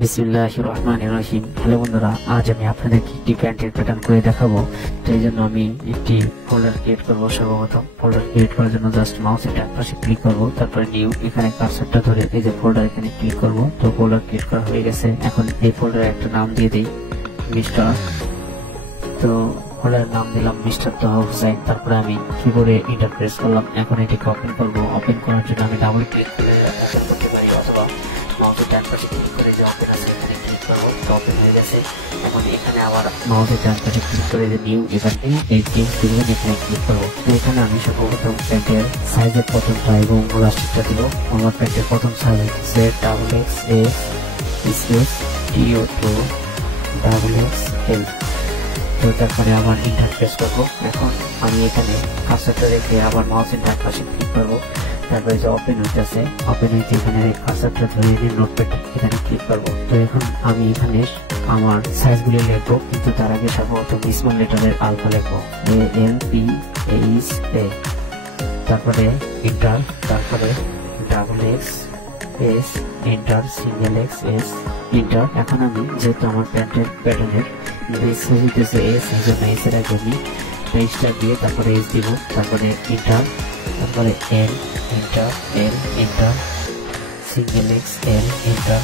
বিসমিল্লাহির রহমানির রহিম। হ্যালো বন্ধুরা, আজ আমি আপনাদেরকে একটি প্যান্টের প্যাটার্ন করে দেখাবো। তো এই জন্য আমি একটি ফোল্ডার ক্রিয়েট করবো। সর্বপ্রথম ফোল্ডার ক্রিয়েট করার জন্য জাস্ট মাউসের ডান পাশে ক্লিক করবো, তারপরে নিউ, এখানে কার্সারটা ধরে এই যে ফোল্ডার এখানে ক্লিক করবো। তো ফোল্ডার ক্রিয়েট করা হয়ে গেছে। এখন এই ফোল্ডারে একটা নাম দিয়ে দিই, মিস্টার। তো ফোল্ডারের নাম দিলাম মিস্টার তোহা হুসাইন। তারপরে আমি কিবোর্ডে এন্টার প্রেস করলাম। এখন এটিকে ওপেন করবো। ওপেন করার জন্য আমি ডাবল ক্লিক করে ওপেন করতে পারি, অথবা মাউসের ডান পাশে ক্লিক করে যে ওপেন আছে এখানে ক্লিক করবো। তো ওপেন হয়ে গেছে। এখন এখানে আবার মাউসের ডান পাশে ক্লিক করে যে নিউ, এখানে এই চেঞ্জ দিবেন, এখানে ক্লিক করবো। তো এখানে আমি সর্বপ্রথম প্যান্টের সাইজের প্রথমটা এবং রাস্ট্রিকটা দিব। আমার প্যান্টের প্রথম সাইজ হচ্ছে XXS/TO2XL। তো তারপরে আবার এন্টার প্রেস করবো। এখন আমি এখানে কার্সারটা রেখে আবার মাউসের ডান পাশে ক্লিক করবো। তারপরে যে ওপেন হইতেছে, ওপেন হইতে এখানে কার্সারটা ধরে নিয়ে নোটপ্যাড এখানে ক্লিক করবো। তো এখন আমি এখানে আমার সাইজগুলি লিখবো, কিন্তু তার আগে সর্বপ্রথম স্মল লেটারের আলফা লিখবো, ALPHA। তারপরে এন্টার, তারপরে XXS এন্টার, XS এন্টার। এখন আমি যেহেতু আমার প্যান্টের প্যাটার্নের বেস হইতেছে এস, এই জন্য এস এর আগে আমি পেজটা দিয়ে তারপরে এস দিব, তারপরে এন্টার, তারপরে এল এন্টার, এল এন্টার, XL এন্টার,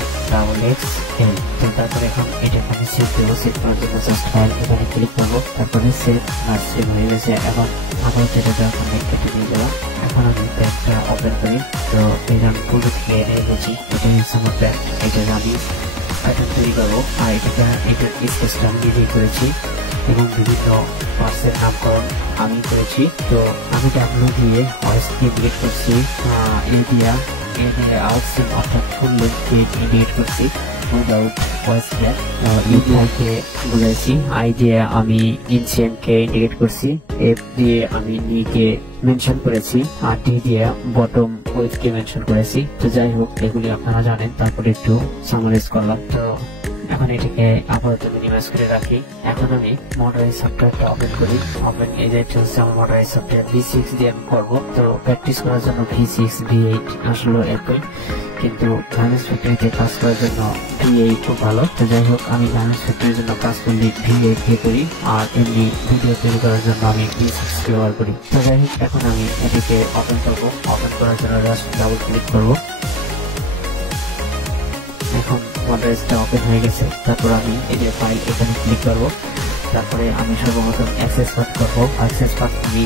XL। তো তারপরে এখন এটা এখানে সেভ দেবো। সেভ করার জন্য জাস্ট ফাইল এখানে ক্লিক করবো, তারপরে সেভ আর সেভ হয়ে গেছে। এখন আবার যেটা আমি কেটে নিয়ে গেলাম। এখন আমি প্যান্টটা ওপেন করি। তো এই আমি পূর্ব থেকে এনে গেছি, এটা হচ্ছে আমার প্যান্ট। এটা আমি প্যাটার্ন তৈরি করবো। আর এটার স্কেচটা আমি নিজেই করেছি এবং বিভিন্ন পার্টসের নামকরণ আমি করেছি। তো আমি ডাব্লিউ দিয়ে ভয়েস ক্রিয়েট করছি, এ দিয়ে আউটসিন অর্থাৎ ফুল লেন্থ ক্রিয়েট করছি উইদাউট ভয়েস ক্যাপ। ইউকে বুঝাইছি, আই দিয়ে আমি ইনসিয়েন্ট কে ইন্ডিকেট করছি, এফ দিয়ে আমি নি কে মেনশন করেছি, আর ডি দিয়ে বটম উইথ কে মেনশন করেছি। তো যাই হোক, এগুলি আপনারা জানেন। তারপরে একটু সামারাইজ করলাম। তো এখন এটাকে আপাতত মিনিমাইজ করে রাখি। এখন আমি মডারাইজ সফটওয়্যারটা ওপেন করি। ওপেন এই যে হচ্ছে আমার মডারাইজ সফটওয়্যার, V6 দিয়ে আমি করবো। তো প্র্যাকটিস করার জন্য V6 V8 আসলে একই, কিন্তু গার্মেন্টস ফ্যাক্টরিতে কাজ করার জন্য V8 খুব ভালো। তো যাই হোক, আমি গার্মেন্টস ফ্যাক্টরির জন্য কাজ করলে V8 দিয়ে করি, আর এমনি ভিডিও তৈরি করার জন্য আমি V6 ব্যবহার করি। তো যাই হোক, এখন আমি এটিকে ওপেন করবো। ওপেন করার জন্য জাস্ট ডাবল ক্লিক করবো। এখন মডারাইজটা ওপেন হয়ে গেছে। তারপর আমি এই যে ফাইল এখানে ক্লিক করব। তারপরে আমি সর্বপ্রথম অ্যাক্সেস পাথ করবো। অ্যাক্সেস পাথ আমি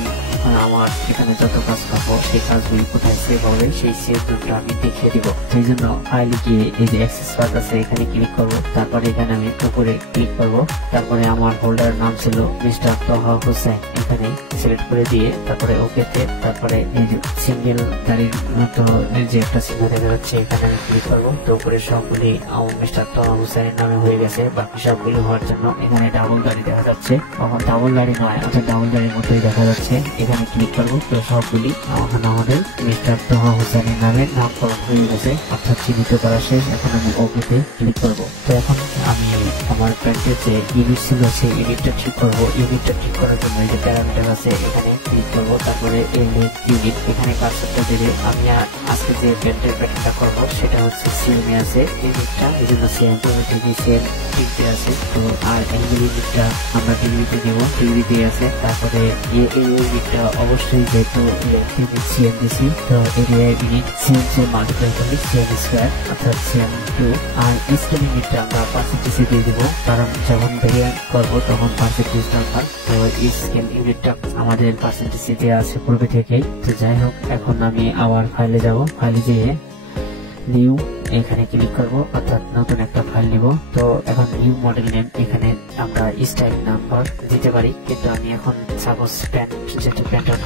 আমার এখানে যত কাজ করবো সেই কাজগুলি কোথায় সেভ হবে সেই সেভ জোনটা আমি দেখিয়ে দিব। সেই জন্য ফাইলে গিয়ে এই যে অ্যাক্সেস পাথ আছে এখানে ক্লিক করব। তারপরে এখানে আমি উপরে ক্লিক করব। তারপরে আমার হোল্ডারের নাম ছিল মিস্টার তোহা হুসাইন, এখানে সিলেক্ট করে দিয়ে তারপরে ওকেতে, তারপরে এই যে সিঙ্গেল দাড়ির মতো যে একটা চিহ্ন দেখা যাচ্ছে এখানে আমি ক্লিক করবো। তো উপরে সবগুলি আমার মিস্টার তোহা হুসাইনের নামে হয়ে গেছে। বাকি সবগুলি হওয়ার জন্য এখানে ডাবল দাড়ি দেখা যাচ্ছে, তখন ডাবল দাড়ি নয়, অর্থাৎ ডাবল দাড়ির মতোই দেখা যাচ্ছে। এখানে ক্লিক করবো। তো সবগুলি এখন আমাদের মিস্টার তোহা হুসাইনের নামে নামকরণ হয়ে গেছে, অর্থাৎ চিহ্নিত করা শেষ। এখন আমি ওকেতে ক্লিক করবো। তো এখন আমি আমার প্যান্টের যে ইউনিট ছিল সেই ইউনিটটা ঠিক করবো। ইউনিটটা ঠিক করার জন্য এই যে প্যারামিটার আছে এখানে ক্লিক করবো। তারপরে ইউনিট এখানে কার্সারটা দেবে। আমি আজকে যে প্যান্টের প্যাটার্নটা করবো সেটা হচ্ছে সিএমে আছে ইউনিটটা, এই জন্য সিএম থেকে সিএম টিকতে আছে। তো আর এই ইউনিটটা আমরা ডিগ্রিতে দেব, ডিগ্রিতে আছে। তারপরে এই ইউনিটটা অবশ্যই যেহেতু সিএম দিছি, তো এরিয়া ইউনিট সিএম সে মাল্টিপ্লাই করি সিএম স্কোয়ার অর্থাৎ CM2। আর স্কেল ইউনিটটা আমরা পার্সেন্টেজে দিয়ে দেবো, কারণ যখন ভেরিয়েন্ট করবো তখন পার্সেন্টেজ দরকার। তো স্কেল ইউনিটটা আমাদের পার্সেন্টেজে দেওয়া আছে পূর্বে থেকেই। তো যাই হোক, এখন আমি আবার ফাইলে যাব। ফাইলে যেয়ে নিউ এখানে ক্লিক করব, অর্থাৎ নতুন একটা ফাইল নিব। তো এখন নিউ মডেল নেম এখানে আমরা স্টাইল নাম্বার দিতে পারি, কিন্তু আমি এখন সাপোজ প্যান্ট যেটা প্যান্টার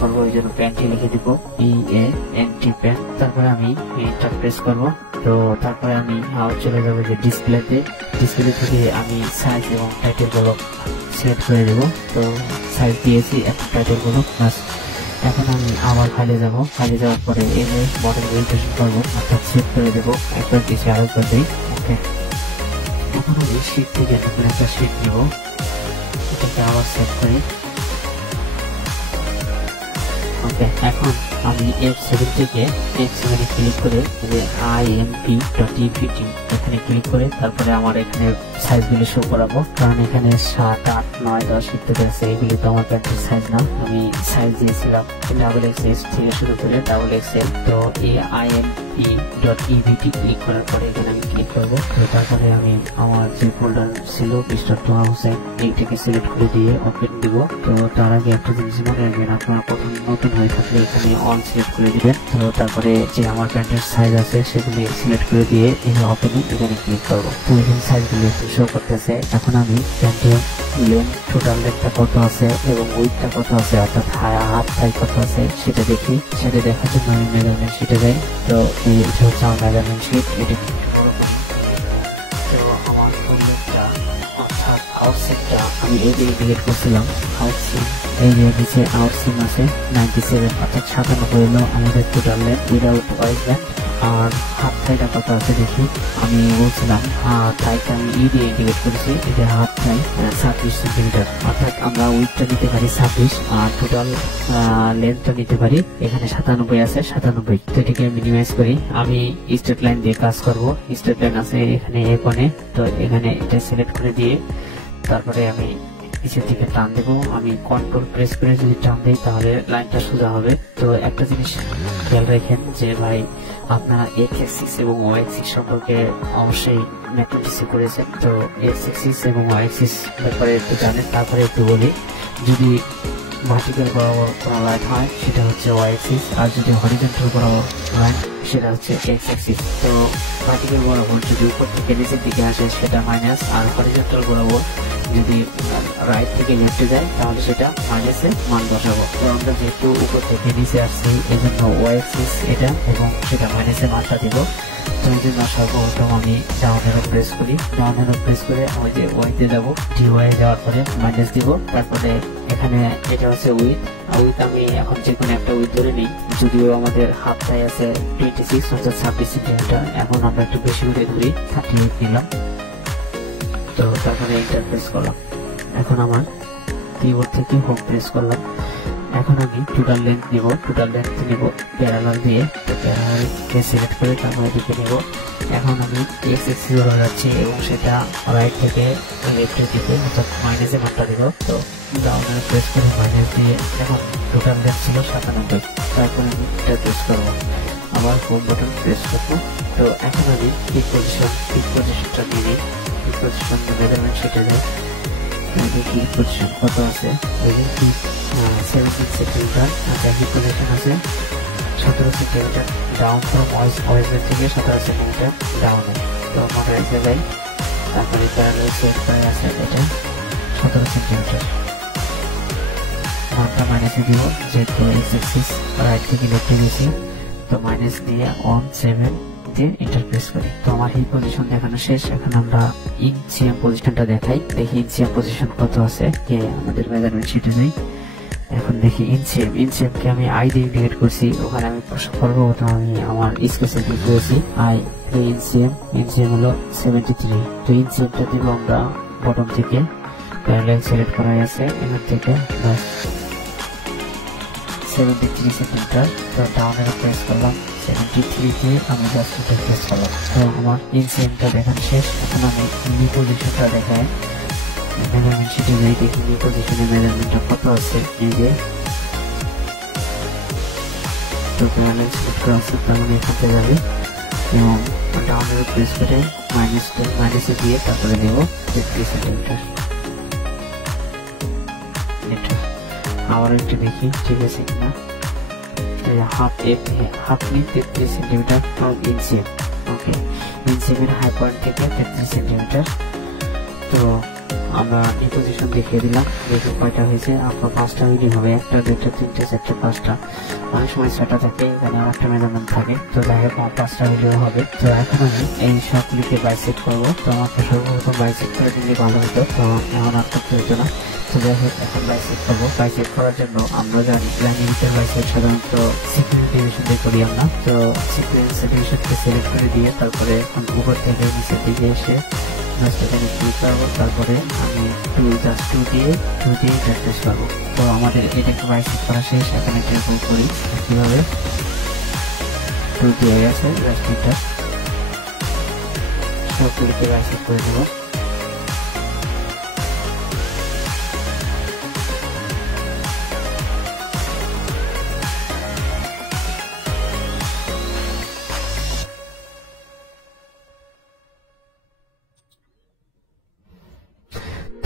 করবো ওই জন্য প্যান্টে লিখে দিব PANT প্যান্ট। তারপরে আমি এন্টার প্রেস করব। তো তারপরে আমি চলে যাবো যে ডিসপ্লেতে। ডিসপ্লে থেকে আমি সাইজ এবং টাইটেল গুলো সিলেক্ট করে দেবো। তো সাইজ দিয়েছি, একটা টাইটেল গুলো প্লাস। এখন আমি আবার ফাইলে যাব। ফাইলে যাওয়ার পরে এই মডেল ভেরিফিকেশন করবো, অর্থাৎ সেভ করে দেবো। একবার দিয়েছি, আরেকবার দিই। ওকে, এখন আমি শীট থেকে নতুন একটা শীট নিব, এটাকে আবার সেভ করি। ওকে, এখন আমি F7 থেকে F7 এ ক্লিক করে যে imp.ept এখানে ক্লিক করে তারপরে আমার এখানে সাইজগুলো শো করাবো, কারণ এখানে 7, 8, 9, 10 ইত্যাদি আছে। এগুলি তো আমার প্যান্টের সাইজ না, আমি সাইজ দিয়েছিলাম XXS থেকে শুরু করে XXL। তো এই imp.ept ক্লিক করার পরে এখানে আমি ক্লিক করবো। তো তারপরে আমি আমার যে ফোল্ডার ছিল Mr. হোসেন এইটাকে সিলেক্ট করে দিয়ে ওপেন দিব। তো তার আগে একটা জিনিস মনে রাখবেন, আপনারা প্রথম নতুন হয়ে থাকলে এখানে অন সিলেক্ট করে দিবেন। তো তারপরে যে আমার প্যান্টের সাইজ আছে সেগুলি সিলেক্ট করে দিয়ে এখানে ওপেনিং এখানে ক্লিক করবো। তো এখানে সাইজগুলি শো করতেছে। এখন আমি প্যান্টের লেন্থ, টোটাল লেন্থটা কত আছে এবং উইডথটা কত আছে, অর্থাৎ হাত থাই কত আছে সেটা দেখি। সেটা দেখার জন্য আমি মেজারমেন্ট শিটে যাই। তো এটা হচ্ছে আমার মেজারমেন্ট শিট। এটা আউটসিনটা আমি এই যে ডিলিট করছিলাম, আউটসিন এই যে নিচে আউটসিন আছে 97, অর্থাৎ 97 হলো আমাদের total length without waistband. আর হাত থাইটা কত আছে দেখি। আমি বলছিলাম হাত থাইটা আমি ই দিয়ে ইন্ডিকেট করেছি, এটা হাত থাই 26 সেন্টিমিটার, অর্থাৎ আমরা উইডটা নিতে পারি 26 আর টোটাল লেন্থটা নিতে পারি এখানে 97 আছে 97। তো এটাকে মিনিমাইজ করি। আমি স্ট্রেট লাইন দিয়ে কাজ করব। স্ট্রেট লাইন আছে এখানে এই কোণে, তো এখানে এটা সিলেক্ট করে দিয়ে তারপরে আমি নিচের দিকে টান দেবো। আমি কন্ট্রোল প্রেস করে যদি টান দিই তাহলে লাইনটা সোজা হবে। তো একটা জিনিস খেয়াল রাখেন যে ভাই আপনারা এক্স অ্যাক্সিস এবং ওয়াই অ্যাক্সিস সম্পর্কে অবশ্যই ম্যাথমেটিক্সে করেছেন। তো এক্স অ্যাক্সিস এবং ওয়াই অ্যাক্সিস ব্যাপারে একটু জানেন। তারপরে একটু বলি, যদি ভার্টিক্যাল বরাবর কোনো লাইন হয় সেটা হচ্ছে ওয়াই অ্যাক্সিস, আর যদি হরিজন্টাল বরাবর লাইন সেটা হচ্ছে এক্স অ্যাক্সিস। তো ভার্টিক্যাল বরাবর যদি উপর থেকে নিচের দিকে আসে সেটা মাইনাস, আর হরিজন্টাল বরাবর যদি রাইট থেকে লেফটে যায় তাহলে সেটা মাইনাসে মান বসাবো। তো আমরা যেহেতু উপর থেকে নিচে আসছি এই জন্য ওয়াই অ্যাক্সিস এটা এবং সেটা মাইনাসে মানটা দিব। তো এই জন্য সর্বপ্রথম আমি ডাউন এরো প্রেস করি। ডাউন এরো প্রেস করে আমি যে ওয়াইতে যাবো, ডি ওয়াই যাওয়ার পরে মাইনাস দিব। তারপরে এখানে এটা হচ্ছে উইথ আমি এখন যে কোনো একটা উইথ ধরে নিই। যদিও আমাদের হাত থাই আছে 26 অর্থাৎ 26 সেন্টিমিটার, এখন আমরা একটু বেশি করে ধরি 38 নিলাম। তো তারপরে এন্টার প্রেস করলাম। এখন আমার কিবোর্ড থেকে হোম প্রেস করলাম। এখন আমি টোটাল লেন্থ নিব। টোটাল লেন্থ নিব প্যারালাল দিয়ে। তো প্যারালাল সিলেক্ট করে তারপরে দিকে নিব। এখন আমি এক্স অ্যাক্সিস ধরে যাচ্ছি এবং সেটা রাইট থেকে লেফটের দিকে অর্থাৎ মাইনাসে মানটা দিব। তো ডাউনে প্রেস করে মাইনাস দিয়ে এখন টোটাল লেন্থ ছিল 97। তারপরে আমি এটা প্রেস করবো, আবার হোম বাটন প্রেস করবো। তো এখন আমি পিক পজিশনটা নিয়ে নিই। পিক পজিশন মেজারমেন্ট শিটে যাই। পিক পজিশন কত আছে, ওই যে 17 সেন্টিমিটার। আচ্ছা, পিক পজিশন আছে 17 সেন্টিমিটার ডাউন ফ্রম ওয়াইজ থেকে 17 সেন্টিমিটার ডাউনে। তো আমরা এসে যাই। তারপরে প্যারালাল সেট করে আছে এটা 17 সেন্টিমিটার। মানটা মাইনাসে দিব যেহেতু এক্স অ্যাক্সিস রাইট থেকে লেফটে গেছি। তো মাইনাস দিয়ে 17 দিয়ে এন্টার প্রেস করি। তো আমার এই পজিশন দেখানো শেষ। এখন আমরা ইনসিএম পজিশনটা দেখাই। দেখি ইনসিএম পজিশন কত আছে, কে আমাদের মেজারমেন্ট শিটে যাই। এখন দেখি ইনসিএম কে আমি আই দিয়ে ইন্ডিকেট করছি। ওখানে আমি সর্বপ্রথম আমি আমার স্কেচে ক্লিক করেছি আই ইনসিএম হলো 73। তো ইনসিএমটা দিব আমরা বটম থেকে, প্যারালাল সিলেক্ট করা আছে এখান থেকে 73 সেন্টিমিটার। তো ডাউনে প্রেস করলাম 73 তে আমি জাস্ট প্রেস করলাম। তো আমার ইনসিএমটা দেখানো শেষ। এখন আমি নি পজিশনটা দেখাই। মেজারমেন্ট শিটে যাই, দেখি নি পজিশনে মেজারমেন্টটা কত আছে। এই যে তো প্যারালাল সিলেক্ট করা আছে, তার মানে এখান থেকে যাবে এবং ডাউনে প্রেস করে মাইনাসে দিয়ে তারপরে দেব 33 সেন্টিমিটার। আবার একটু দেখি ঠিক আছে কিনা। হাফ নি 33 সেন্টিমিটার ইনসিএম। ওকে, ইনসিএমের হাই পয়েন্ট থেকে 33 সেন্টিমিটার। তো আমরা এই পজিশন দেখিয়ে দিলাম। দেখি কয়টা হয়েছে। আপনার 5টা ভিডিও হবে, 1টা 2টা 3টে 4টে 5টা, অনেক সময় 6টা থাকে, এখানে আর একটা মেজারমেন্ট থাকে। তো যাই হোক আমার 5টা ভিডিও হবে। তো এখন আমি এই সবগুলিকে বাইসেট করবো। তো আমাকে সর্বপ্রথম বাইসেট করে দিলে ভালো হতো, তো এখন আর করতে হতো না। তো যাই হোক এখন বাইসেট করবো। বাইসেট করার জন্য আমরা জানি লাইনের বাইসেট সাধারণত সিকুয়েন্স ডিভিশন দিয়ে করি আমরা। তো সিকুয়েন্স ডিভিশনকে সিলেক্ট করে দিয়ে তারপরে এখন উপর থেকে নিচের দিকে এসে জাস্ট এখানে ক্লিক করবো, তারপরে আমি 2 দিয়ে ট্রেস করবো। তো আমাদের এটাকে বাইসেট করা শেষ। এখানে ট্রেস করি কিভাবে 2 দিয়ে গেছে, জাস্ট এটা সবগুলিকে বাইসেট করে দেবো।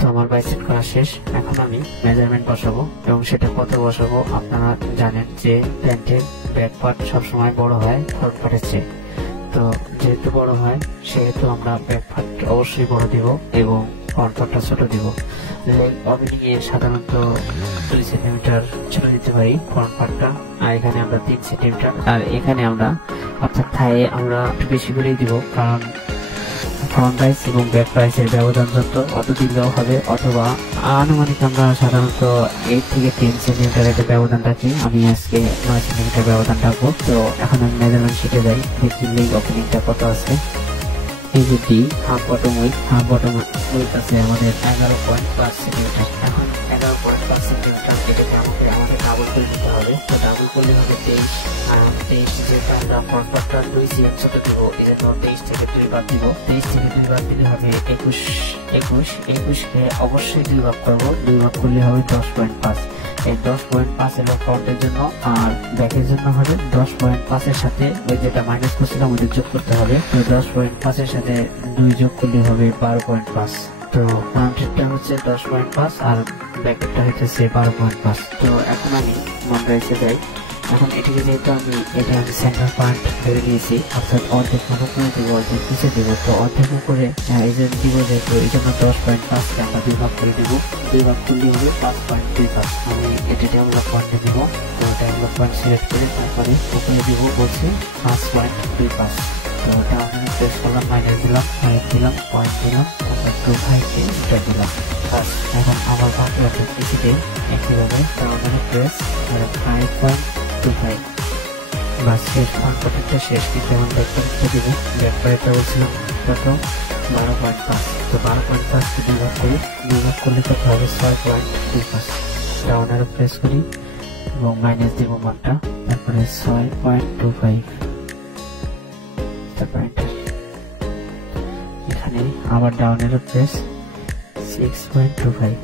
আমার বাইসেট করা শেষ। এখন আমি মেজারমেন্ট বসাবো এবং সেটা কত বসাবো। আপনারা জানেন যে প্যান্টের ব্যাক পার্ট সবসময় বড় হয় ফ্রন্ট পার্টের চেয়ে, তো যেহেতু বড় হয় সেহেতু আমরা ব্যাক পার্ট অবশ্যই বড় দিব এবং ফ্রন্ট পার্টটা ছোট দিব। লেগ ওপেনিং এ সাধারণত 2 সেন্টিমিটার ছোট দিতে পারি ফ্রন্ট পার্টটা, আর এখানে আমরা 3 সেন্টিমিটার, আর এখানে আমরা অর্থাৎ থায়ে আমরা একটু বেশি করেই দিব, কারণ ফ্রন্ট রাইস এবং ব্যাক রাইসের ব্যবধান অত দিলেও হবে, অথবা আনুমানিক আমরা সাধারণত 8 থেকে 10 সেন্টিমিটার একটা ব্যবধান রাখি। আমি আজকে 9 সেন্টিমিটার ব্যবধান রাখবো। তো এখন আমি মেজারমেন্ট শিটে যাই, দেখি লেগ ওপেনিংটা কত আছে। এই যে ডি হাফ বটম উইথ আছে আমাদের 11.5 সেন্টিমিটার। এখন 11.5 সেন্টিমিটার এটাকে আমাদের ডাবল করে নিতে হবে। তো ডাবল করলে হবে 23, আর 23 যেটা আমরা ফ্রন্ট পার্টটা 2 সিএম ছোট দিব, এই জন্য 23 থেকে 2 বাদ দিব। 23 থেকে 2 বাদ দিলে হবে 21 কে অবশ্যই 2 ভাগ করবো, 2 ভাগ করলে হবে 10.5। এই 10.5 এর ফ্রন্টের জন্য, আর ব্যাকের জন্য হবে 10.5 এর সাথে ওই যেটা মাইনাস করছিলাম ওইটা যোগ করতে হবে। তো 10.5 এর সাথে 2 যোগ করলে হবে 12.5। তো ফ্রন্টেরটা হচ্ছে 10.5 আর ব্যাকেরটা হচ্ছে 12.5। তো এখন আমি মন্ডাইসে যাই। এখন এটিকে যেহেতু আমি সেন্টার পয়েন্ট ধরে নিয়েছি, অর্থাৎ অর্ধেক মনে করে দিব, অর্ধেক পিছিয়ে দিব। তো অর্ধেক করে এই যে দিব, যেহেতু এই জন্য 10.5 কে আমরা 2 ভাগ করে দিব। 2 ভাগ করলে হবে 5.25। আমি এটি ডেভেলপ পয়েন্টে দিব। তো ডেভেলপ পয়েন্ট সিলেক্ট করে তারপরে উপরে দিব, বলছি 5.25। তো ডাউনে প্রেস করলাম, মাইনাস দিলাম, 5 দিলাম, পয়েন্ট দিলাম, তারপর 25 কে এটা দিলাম। এখন আমার বাকি অর্ধেক পিছিয়ে একইভাবে ডাউনে প্রেস 5.25। বাস শেষ, ফ্রন্ট পার্টটা শেষ। কিন্তু এখন ব্যাক পার্টটা দিব। ব্যাক পার্টটা বলছিলাম কত 12.5। তো 12.5 কে 2 ভাগ করি, 2 ভাগ করলে কত হবে 6.25। ডাউনের প্রেস করি এবং মাইনাস দিব মানটা, তারপরে 6.25। তারপরে এখানে আবার ডাউনের প্রেস 6.25।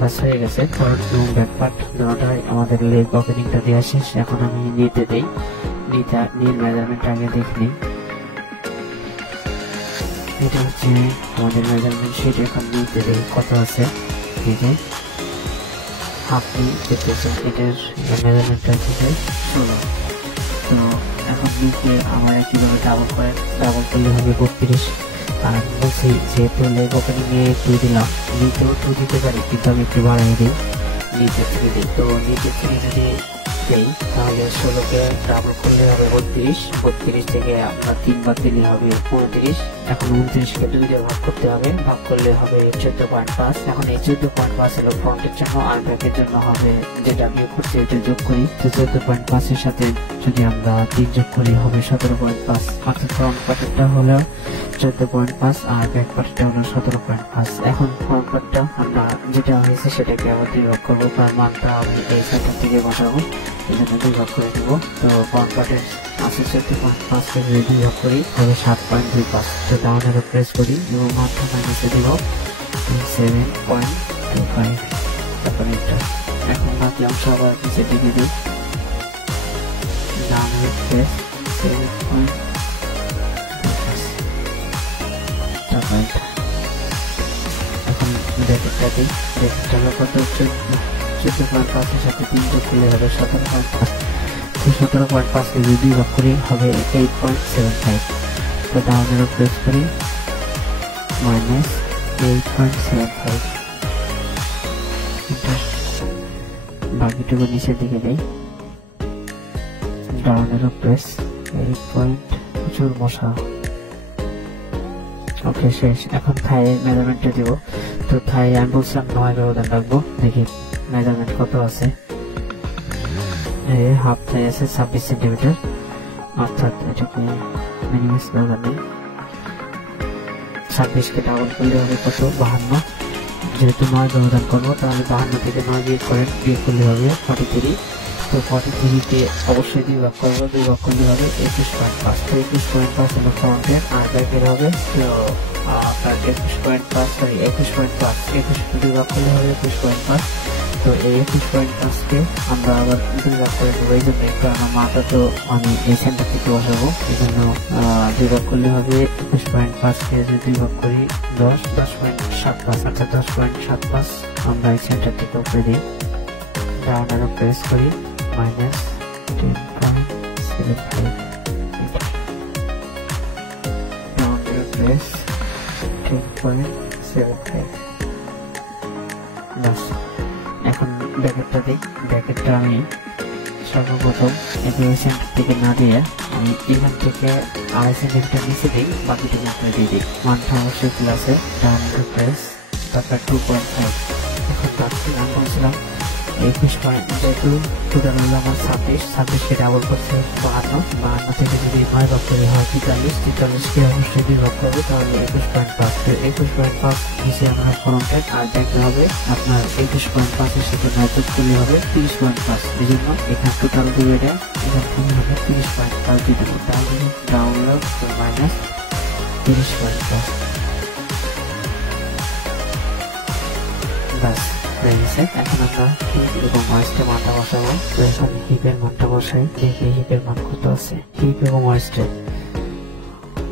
বাস হয়ে গেছে। ফ্রন্ট এবং ব্যাক পার্ট দুটোটাই আমাদের লেগ ওপেনিংটা দেওয়া শেষ। এখন আমি নিতে দেই, নির মেজারমেন্ট আগে দেখি। এটা হচ্ছে আমাদের মেজারমেন্ট শিট। এখন নিতে দেই কত আছে, এই যে হাফ নি দেখতেছেন, এটার মেজারমেন্টটা হচ্ছে 16। তো এখন নিচে আমার কিভাবে ডাবল করলে হবে 32। আর বলছি যেহেতু লেগ ওপেনিং এ 2 দিলাম, নিচেও 2 দিতে পারি, কিন্তু আমি একটু বাড়াই দিই, নিচে 3 দিই। তো নিচে 3 যদি দেই তাহলে 16 কে ডাবল করলে হবে 32 থেকে আমরা 3 বাদ দিলে হবে 29। এখন 29 কে 2 দিয়ে ভাগ করতে হবে, ভাগ করলে হবে 14.5। এখন এই 14.5 হলো ফ্রন্টের জন্য, আর ব্যাকের জন্য হবে যেটা বিয়োগ করছি এটা যোগ করি। তো 14.5 এর সাথে যদি আমরা 3 যোগ করি হবে 17.5। অর্থাৎ ফ্রন্ট পার্টটা হলো 14.5 আর ব্যাক পার্টটা হলো 17.5। এখন ফ্রন্ট পার্টটা আমরা যেটা হয়েছে সেটাকে আবার 2 ভাগ করবো, তার মানটা আমি এই সাইড থেকে বসাবো, এই জন্য 2 ভাগ করে দেবো। তো ফ্রন্ট পার্টের আছে 14.5 কে 2 ভাগ করি হবে 7.25। তো ডাউনের প্রেস করি এবং মানটা মাইনাসে দিব 7.25। তারপরে এটা এখন বাকি অংশ আবার নিচে দিকে দিই, ডাউনের প্রেস 7.25। এখন ব্র্যাকেটটা দিই, ব্র্যাকেটটা কত 14.5 এর সাথে 3 যোগ করলে হবে 17.5। 17.5 কে 2 ভাগ করি হবে 8.75। তো ডাউনের প্রেস করি মাইনাস 8.75। বাকিটুকু নিচের দিকে দেই, ডাউনের প্রেস 8. প্রচুর মশা। ওকে শেষ। এখন থাই মেজারমেন্টে দিব। তো থাই আমি বলছিলাম 9 ব্যবধান রাখবো, দেখি মেজারমেন্ট কত আছে। হাফ থাই আছে 26 সেন্টিমিটার, অর্থাৎ এটাকে মিনিমাইজ ব্যবধান নেই, 26 কে ডাবল করলে হবে কত 52, যেহেতু 9 ব্যবধান করবো তাহলে 52 থেকে 9 বিয়োগ করলে হবে 43। তো 43 কে অবশ্যই 2 ভাগ করবো, 2 ভাগ করলে হবে 21.5। তো 21.5 হলো ফ্রন্টের, আর ব্যাকের হবে তো আপনার 21.5 সরি 21.5, 21 2 ভাগ করলে হবে 21.5। তো এই 21.5 কে আমরা আবার 2 ভাগ করে দেবো, এই জন্য একটু আমার মাথা তো আমি এই সেন্টার থেকে বসাবো, এই জন্য 2 ভাগ করলে হবে 21.5 কে যদি 2 ভাগ করি 10.75, অর্থাৎ 10.75 আমরা এই সেন্টার থেকে উপরে দিই, ডাউন অ্যারো প্রেস করি -10.75, ডাউন অ্যারো প্রেস 10.75। বাস, এখন ব্র্যাকেটটা দিই। ব্র্যাকেটটা আমি সর্বপ্রথম এপিএ সেন্টার থেকে না দিয়ে আমি এখান থেকে 2.5 সেন্টিমিটার নিচে দিই, বাকিটুকু উপরে দিয়ে দিই। মানটা অবশ্যই প্লাসে, ডাউন অ্যারো প্রেস, তারপর 2.5। এখন তারপরে আমি বলছিলাম 21 পয়েন্ট, যেহেতু টোটাল হলো আমার 26 কে ডাবল করছে 52 থেকে যদি 9 ভাগ করে হয় 43 কে অবশ্যই 2 ভাগ করবে, তাহলে 21.5। 21.5 নিচে আমরা ফ্রন্টের, আর দেখতে হবে আপনার 21.5 এর সাথে 9 যোগ করলে হবে 30.5। এই জন্য এখানে টোটাল দিয়ে দেয়, এখান থেকে হবে 30.5 দিয়ে দেবো, তাহলে ডাউন অ্যারো মাইনাস 30.5। বাস হয়ে গেছে। এখন আমরা হিপ এবং ওয়েস্টে মানটা বসাবো। তো এখন হিপের মানটা বসাই, দেখি হিপের মান কত আছে। হিপ এবং ওয়েস্টে,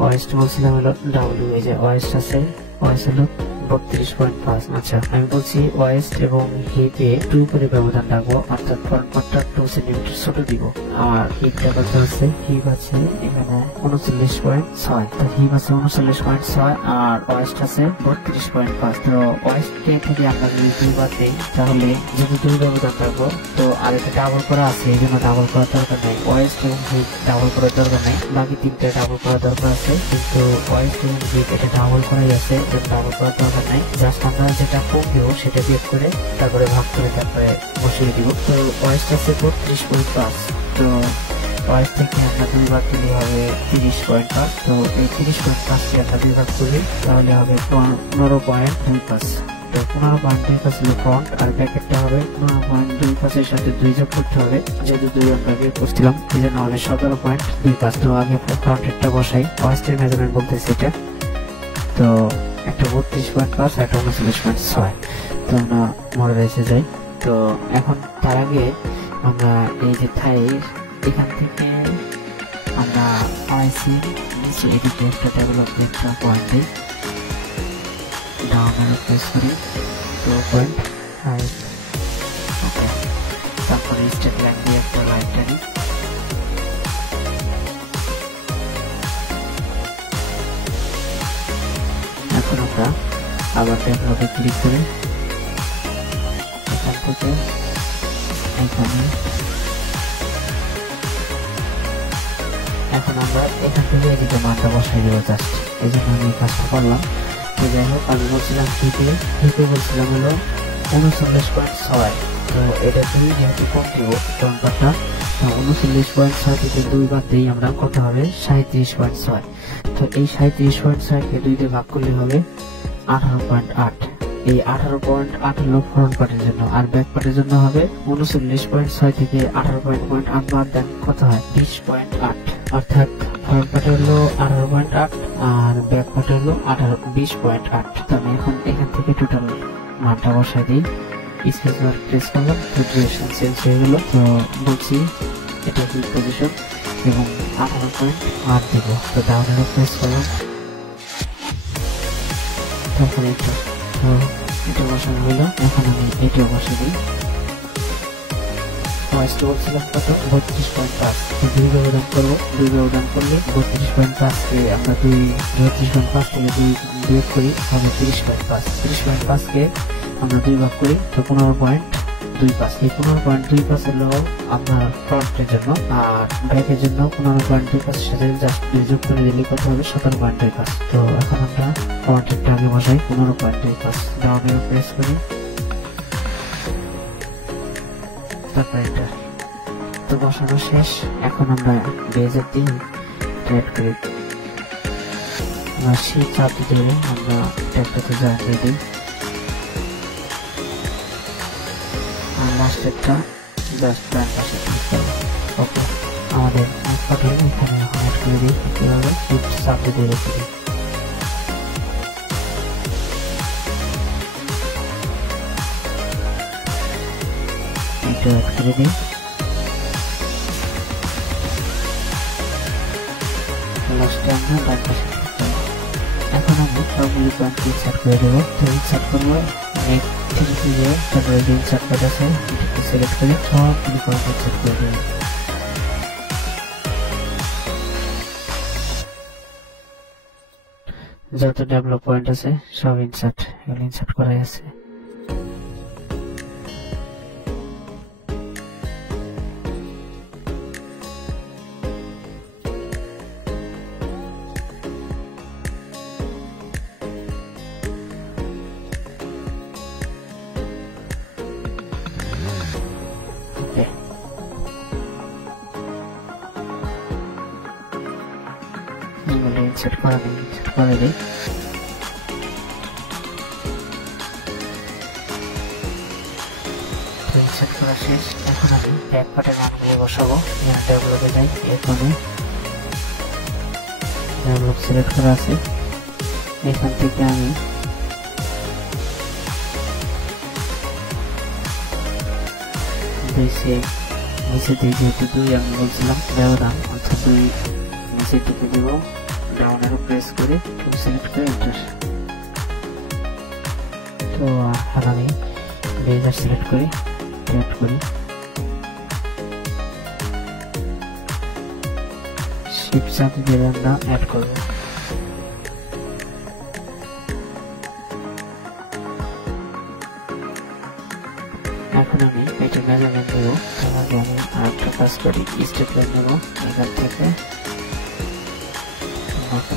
ওয়েস্ট বলছিলাম হলো ডাব্লিউ, এই যে ওয়েস্ট আছে, ওয়েস্ট হলো 32.5। আচ্ছা, আমি বলছি ওয়েস্ট এবং হিপে 2 করে ব্যবধান রাখবো, অর্থাৎ ফ্রন্ট পার্টটা 2 সেন্টিমিটার ছোট দিব। আর হিপটা কত আছে, হিপ আছে এখানে 39.6, তো হিপ আছে 39.6 আর ওয়েস্ট আছে 32.5। তো ওয়েস্টকে থেকে আমরা যদি 2 বাদ দিই তাহলে যদি 2 ব্যবধান রাখবো, তো আর এটা ডাবল করা আছে, এই জন্য ডাবল করার দরকার নেই। ওয়েস্ট এবং হিপ ডাবল করার দরকার নেই, বাকি 3টা ডাবল করার দরকার আছে, কিন্তু ওয়েস্ট এবং হিপ এটা ডাবল করাই আছে, ডাবল করার দরকার নাই। জাস্ট আমরা যেটা কমবেও সেটা বিয়োগ করে তারপরে ভাগ করে তারপরে বসিয়ে দিব। তো ওয়েস্ট আছে 32.5, তো ওয়েস্ট থেকে আমরা 2 ভাগ দিলে হবে 30.5। তো এই 30.5 কে আমরা 2 ভাগ করি তাহলে হবে 15.25। তো 15.25 হলো ফ্রন্ট, আর ব্যাকেটটা হবে 15.25 এর সাথে 2 যোগ করতে হবে, যেহেতু 2 আমরা বিয়োগ করছিলাম এই জন্য হবে 17.25। তো আগে ফ্রন্টেরটা বসাই, ওয়েস্টের মেজারমেন্ট বলতেছি এটা, তো একটা 32.5 একটা 39.6। তো আমরা মডেলে এসে যাই। তো এখন তার আগে আমরা এই যে থাইয়ের এখান থেকে আমরা আইসি নিচে এদিকে একটা ডেভেলপ একটা পয়েন্ট দিই, ডাউন অ্যারো প্রেস করি 2.5। ওকে, তারপরে স্টেপ লাইন দিয়ে একটা লাইন টানি, এখন আমরা আবার ডেভেলপে ক্লিক করে এখান থেকে এখানে, এখন আমরা এখান থেকে এদিকে মানটা বসাই দেবো জাস্ট, এই জন্য আমি কাজটা করলাম। তো যাই হোক, আমি বলছিলাম হিপে বলছিলাম হলো 39.6, তো এটা 2 যেহেতু কম দিব ফ্রন্টটা, 39.6 থেকে 2 বাদ দিই আমরা কত হবে 37.6। তো এই 37.6 কে 2 দিয়ে ভাগ করলে হবে 18.8। এই 18.8 হলো ফ্রন্ট পার্টের জন্য, আর ব্যাক পার্টের জন্য হবে 39.6 থেকে 18.8 বাদ দেন কত হয় 20.8। অর্থাৎ ফ্রন্ট পার্টে হলো 18.8 আর ব্যাক পার্টে হলো 20.8। তো আমি এখন এখান থেকে টোটাল মানটা বসাই দিই, স্পেস বার প্রেস করলাম, তো ডিরেকশন চেঞ্জ হয়ে গেল। তো বলছি এটা হিপ পজিশন এবং 18.8 দিব। তো ডাউন অ্যারো প্রেস করলাম, তারপরে এটা বসানো হলো। এখন আমি এটা বসে দিই, ওয়েস্ট বলছিলাম কত 32.5, 2 ব্যবধান করবো, 2 ব্যবধান করলে 32.5 কে আমরা 32.5 থেকে 2 বিয়োগ করি হবে 30.5। 30.5 কে আমরা 2 ভাগ করি, তো 15.25। এই 15.25 হলো আপনার ফ্রন্টের জন্য, আর ব্যাকের জন্য 15.25 সাথে জাস্ট 2 যোগ করে দিলে কত হবে 17.25। তো এখন আমরা ফ্রন্টেরটা আগে বসাই 15.25, ডাউন অ্যারো প্রেস করি, তারপর এটা। তো বসানো শেষ, এখন আমরা বেজের দিন টাইপ করি সেই চাপটি ধরে আমরা ট্যাগটাতে জানিয়ে দিই। আর লাস্টেরটা জাস্ট ডান পাশে ক্লিক করবো। ওকে, আমাদের ফটো এখানে হাইড করে দিই। কিভাবে চাপটি দিয়ে রেখে দিই। এটা অ্যাড করে দিই। লাস্টে আমরা ডান পাশে ক্লিক করবো। এখন আমি সবগুলো পয়েন্ট ইনসার্ট করে দেবো। তো ইনসার্ট করবো নেট থেকে গিয়ে তারপরে যে ইনসার্ট পয়েন্ট আছে এটাকে সিলেক্ট করে সবগুলো পয়েন্ট ইনসার্ট করে দেবো। যত ডেভেলপ পয়েন্ট আছে সব ইনসার্ট, এগুলো ইনসার্ট করাই আছে। ইনসার্ট করা নেই, ইনসার্ট করে দিই। ইনসার্ট করা শেষ। এখন আমি ব্যাক পার্টে নামগুলো বসাবো। ডেভেলপে যাই, এখানে ডেভেলপ সিলেক্ট করা আছে। এখান থেকে আমি নিচে দিয়ে যেহেতু 2 আমি বলছিলাম ব্যবধান, অর্থাৎ 2 নিচে টিপে দেব, ডাউন অ্যারো প্রেস করে সিলেক্ট করে এন্টার। তো এখন আমি লেজার সিলেক্ট করি, অ্যাড করি, শিফট চাপ দিয়ে আমরা অ্যাড করব। এখন আমি এটা মেজারমেন্ট দেব। তার আগে আমি আরেকটা কাজ করি, স্টেপ লাইন নেব, এখান থেকে ওকে।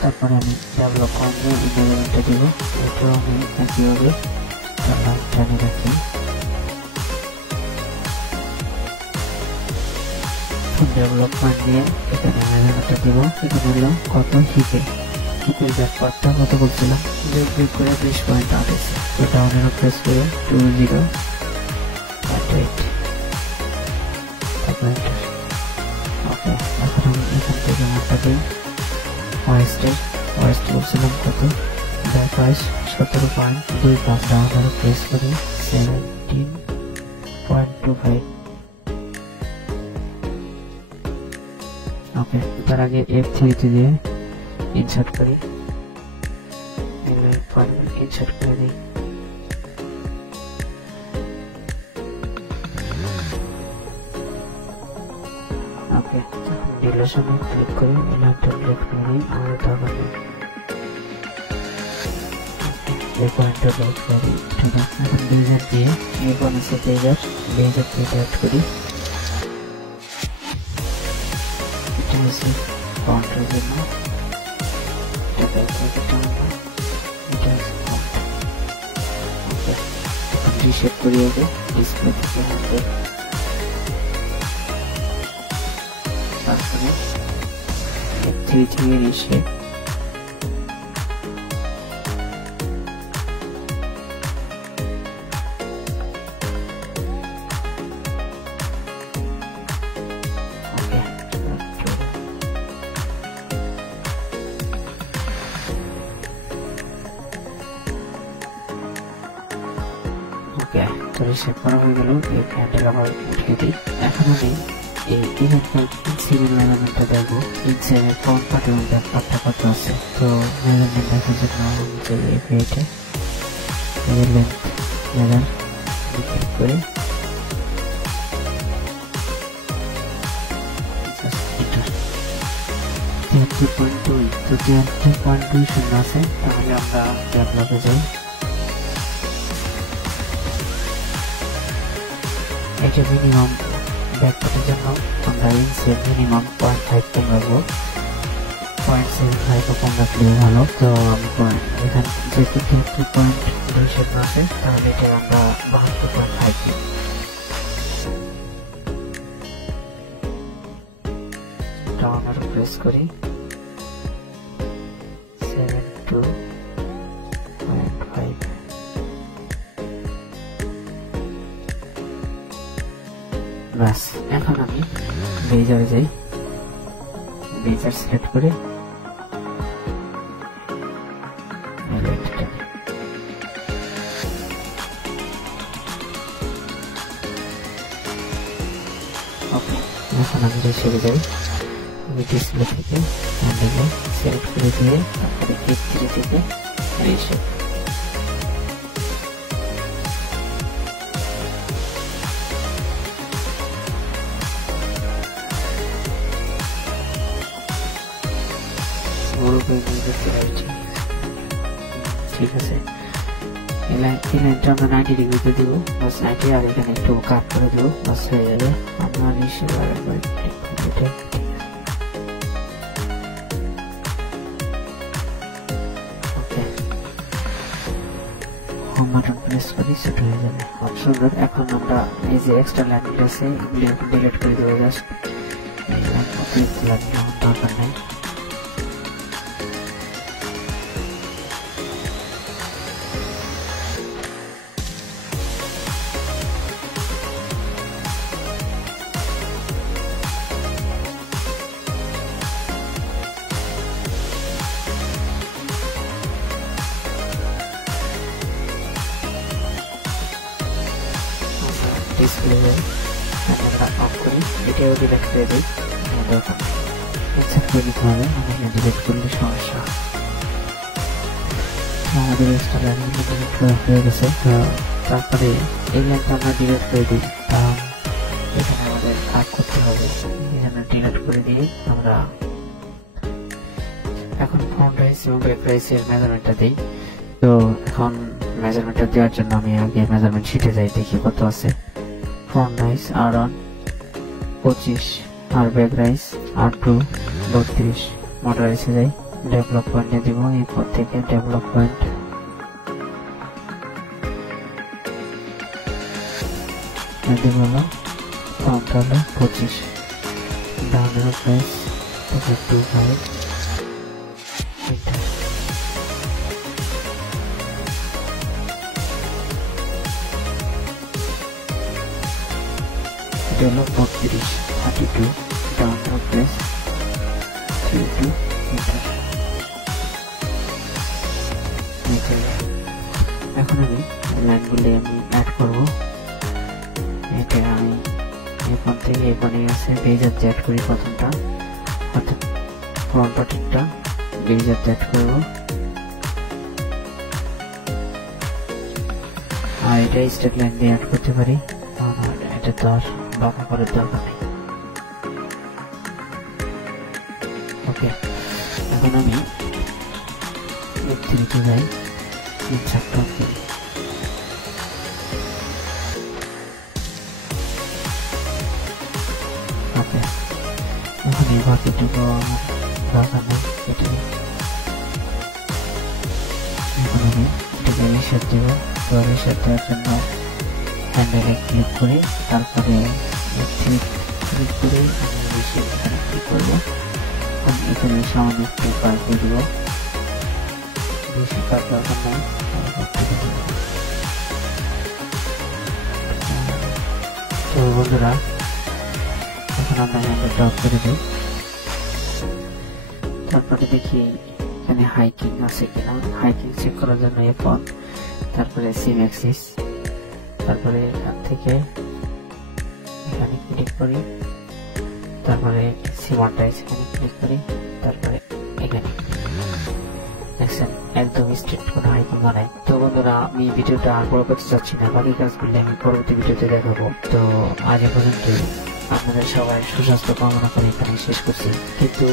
তারপরে আমি ডেভেলপ করবো, মেজারমেন্টটা দিব। এটাও আমি একইভাবে টানে রাখি। ডেভেলপমেন্ট দিয়ে এখানে মেজারমেন্টটা দিব। এখানে হলো কত হিপের ব্যাপারটা কত বলছিলাম, যোগ করে 20.8 আছে। তো ডাউনের প্রেস করে 20.8 ওকে। এখন আমি এখান থেকে মানটা দিই ওয়েস্ট বলছিলাম কত, 17.25। ডাউনের প্রেস করি 17.25 ওকে। তার আগে F3 দিয়ে ইনসার্ট করি, ইনসার্ট করে দিই। ওকে, ডিলেশনে ক্লিক করে লাইনটা ক্লিক করে দিই। আমাদের দরকার নেই, এই পয়েন্টটা ক্লিক করি। ঠিক আছে, এখন লেজার দিয়ে এই বনাসে লেজার থেকে অ্যাড করি। এটা হচ্ছে ফন্টের জন্য, রিসেট করি আগে ডিসপ্লে থেকে হবে। তারপরে F3 থেকে রিসেট, রিসেট করা হয়ে গেল। এই ক্যান্ডেল আবার উঠিয়ে দিই। এখন আমি এই সিরিয়াল মেজারমেন্টটা দেখবো, ইনসাইডের ফ্রন্ট পার্ট এবং ব্যাক পার্টটা কত আছে। তো মেজারমেন্ট দেখার জন্য আমি চলে এফ8 এর লেন্থ মেজার ক্লিক করে 33.2। তো 33.2 শূন্য আছে, তাহলে আমরা ডেভেলপে যাই। এটা মিনিমাম ব্যাকপার্টের জন্য আমরা ইনসেট মিনিমাম 0.5 কম রাখবো, 0.75 কম রাখলে ভালো। তো আমি এখানে যেহেতু 33.2 আছে, তাহলে এটা আমরা 72.5 দিই। ডাউন অ্যারো প্রেস করি, 2.5। বাস, এখন আমি ব্লেজারে যাই, ব্লেজার সিলেক্ট করে ওকে। এখন আমি ছেড়ে যাই, আমি ডিসপ্লে থেকে হ্যান্ডেলে সিলেক্ট করে দিয়ে তারপরে F3 থেকে রিসেট। ঠিক আছে, এই লাইনটা আমরা 90 ডিগ্রিতে দিব, বাস 90, আর এখানে একটু কাট করে দেবো, বাস হয়ে যাবে। আমরা নিচে হোম বাটন প্রেস করি, সেট হয়ে যাবে, খুব সুন্দর। এখন আমরা এই যে এক্সট্রা লাইনটা আছে এগুলি এখন ডিলিট করে দেবো, জাস্ট এই লাইন দরকার নেই। ডিসপ্লে আমরা অফ করি, এটাও ডিলিট করে দিই, দরকার সেট করে দিতে হবে, আমাকে ডিলিট করলে সমস্যা। আমাদের এক্সট্রা লাইনগুলো ডিলিট করা হয়ে গেছে, তারপরে এই লাইনটা আমরা ডিলিট করে দিই, কারণ এখানে আমাদের কাট করতে হবে। এখানে ডিলিট করে দিয়ে আমরা এখন ফ্রন্ট রাইস এবং ব্যাক রাইসের মেজারমেন্টটা দিই। তো এখন মেজারমেন্টটা দেওয়ার জন্য আমি আগে মেজারমেন্ট শিটে যাই, দেখি কত আছে। ফ্রন্ট রাইস R1 25, আর ব্যাক রাইস R2 32। মোটর রাইসে যাই, ডেভেলপ পয়েন্টে দিব, এরপর থেকে ডেভেলপ পয়েন্ট দিব হলো ফ্রন্ট হলো 25, ডাউনের প্রাইস 25। হলো 32, 32, ডাউন প্রেস 32 মিটার। এখন আমি লাইনগুলি আমি অ্যাড করবো। এটা আমি এখান থেকে এখানে আছে ব্লেজার অ্যাড করি, প্রথমটা অর্থাৎ ফ্রন্ট পার্টটা ব্লেজার অ্যাড করবো, আর এটা স্টেট লাইন দিয়ে অ্যাড করতে পারি, এটা তো আর বাঁকা করার দরকার নেই। ওকে, এখন আমি F3 যাই, ইনসার্ট করি, ওকে। এখন এই বাকিটুকু দরকার নেই, এটা এখন আমি এটাকে রিসেট দেব। তো রিসেট দেওয়ার জন্য হ্যান্ডেলে ক্লিক করে তারপরে ক্লিক করে আমি রিসেট এখানে ক্লিক করবো। এখানে সামান্য একটু পার করে দেবো, বেশি পার দরকার নেই। তো বন্ধুরা, এখন আমরা হ্যান্ডেলটা অফ করে দিই, তারপরে দেখি এখানে হাইকিং আছে কিনা। হাইকিং চেক করার জন্য F1, তারপরে সিম অ্যাক্সিস, তারপরে এখান থেকে এখানে ক্লিক করি, তারপরে সিমটাইজ এখানে ক্লিক করি, তারপরে এখানে দেখছেন একদম স্ট্রেট কোনো হাইকিং বানাই। তো বন্ধুরা, আমি ভিডিওটা আর বড় করতে চাচ্ছি না, বাকি কাজগুলি আমি পরবর্তী ভিডিওতে দেখাবো। তো আজ এ পর্যন্তই, আপনাদের সবাই সুস্বাস্থ্য কামনা করে এখানে শেষ করছি। কিন্তু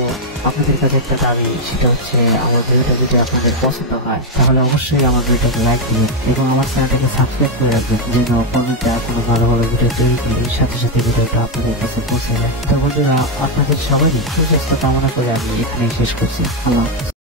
আপনাদের কাছে একটা দাবি, সেটা হচ্ছে আমার ভিডিওটা যদি আপনাদের পছন্দ হয় তাহলে অবশ্যই আমার ভিডিওটাকে লাইক দিবেন এবং আমার চ্যানেলটাকে সাবস্ক্রাইব করে রাখবেন, যেন পরবর্তীতে কোনো ভালো ভালো ভিডিও তৈরি করলে সাথে সাথে ভিডিওটা আপনাদের কাছে পৌঁছে যায়। তো বন্ধুরা, আপনাদের সবাই সুস্বাস্থ্য কামনা করে আমি এখানে শেষ করছি। আল্লাহ।